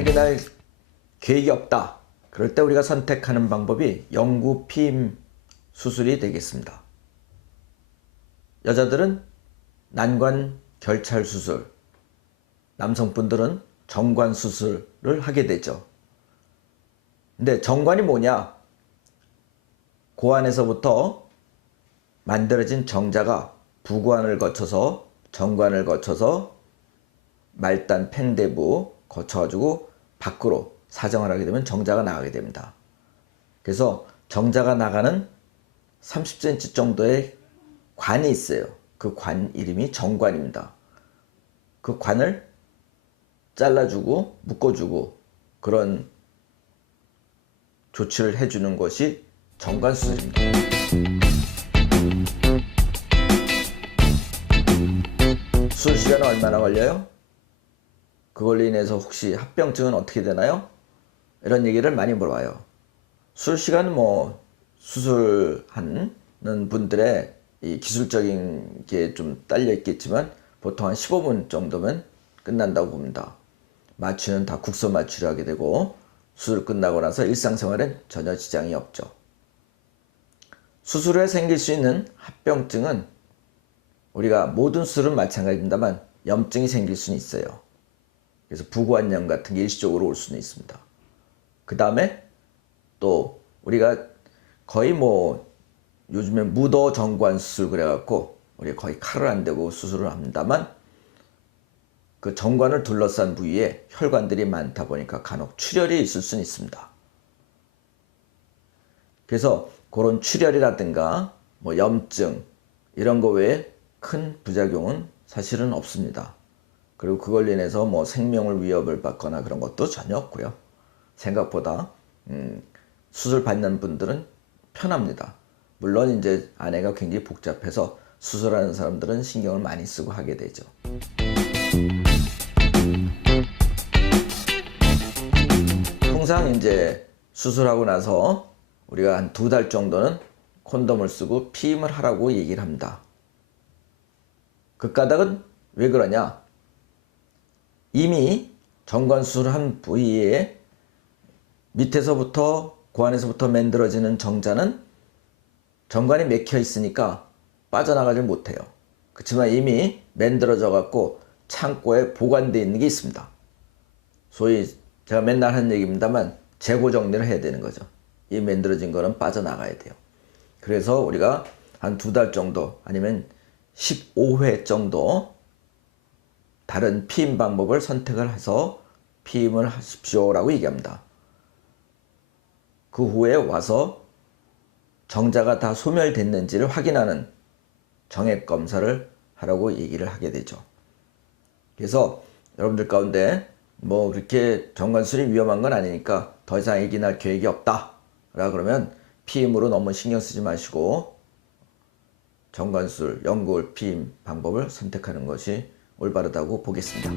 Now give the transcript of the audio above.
아기 낳을 계획이 없다. 그럴 때 우리가 선택하는 방법이 영구 피임 수술이 되겠습니다. 여자들은 난관 결찰 수술, 남성분들은 정관 수술을 하게 되죠. 근데 정관이 뭐냐? 고안에서부터 만들어진 정자가 부관을 거쳐서 정관을 거쳐서 말단 팽대부 거쳐가지고 밖으로 사정을 하게 되면 정자가 나가게 됩니다. 그래서 정자가 나가는 30cm 정도의 관이 있어요. 그 관 이름이 정관입니다. 그 관을 잘라주고 묶어주고 그런 조치를 해주는 것이 정관수술입니다. 수술 시간은 얼마나 걸려요? 그걸로 인해서 혹시 합병증은 어떻게 되나요? 이런 얘기를 많이 물어봐요. 수술 시간은 뭐 수술하는 분들의 이 기술적인 게 좀 딸려 있겠지만 보통 한 15분 정도면 끝난다고 봅니다. 마취는 다 국소 마취를 하게 되고 수술 끝나고 나서 일상생활엔 전혀 지장이 없죠. 수술 후에 생길 수 있는 합병증은 우리가 모든 수술은 마찬가지입니다만 염증이 생길 수는 있어요. 그래서 부관염 같은 게 일시적으로 올 수는 있습니다. 그 다음에 또 우리가 거의 뭐 요즘에 무도 정관 수술 그래갖고 우리 거의 칼을 안 대고 수술을 합니다만 그 정관을 둘러싼 부위에 혈관들이 많다 보니까 간혹 출혈이 있을 수는 있습니다. 그래서 그런 출혈이라든가 뭐 염증 이런 거 외에 큰 부작용은 사실은 없습니다. 그리고 그걸 인해서 뭐 생명을 위협을 받거나 그런 것도 전혀 없고요. 생각보다 수술 받는 분들은 편합니다. 물론 이제 안에가 굉장히 복잡해서 수술하는 사람들은 신경을 많이 쓰고 하게 되죠. 통상 이제 수술하고 나서 우리가 한 2달 정도는 콘돔을 쓰고 피임을 하라고 얘기를 합니다. 그 까닭은 왜 그러냐? 이미 정관 수술한 부위에 밑에서부터 고안에서부터 만들어지는 정자는 정관이 막혀 있으니까 빠져나가지 못해요. 그렇지만 이미 만들어져 갖고 창고에 보관되어 있는 게 있습니다. 소위 제가 맨날 하는 얘기입니다만 재고 정리를 해야 되는 거죠. 이 만들어진 거는 빠져나가야 돼요. 그래서 우리가 한 2달 정도 아니면 15회 정도 다른 피임 방법을 선택을 해서 피임을 하십시오라고 얘기합니다. 그 후에 와서 정자가 다 소멸됐는지를 확인하는 정액 검사를 하라고 얘기를 하게 되죠. 그래서 여러분들 가운데 뭐 그렇게 정관술이 위험한 건 아니니까 더 이상 아기 낳을 계획이 없다 라 그러면 피임으로 너무 신경 쓰지 마시고 정관술, 영구홀 피임 방법을 선택하는 것이 올바르다고 보겠습니다.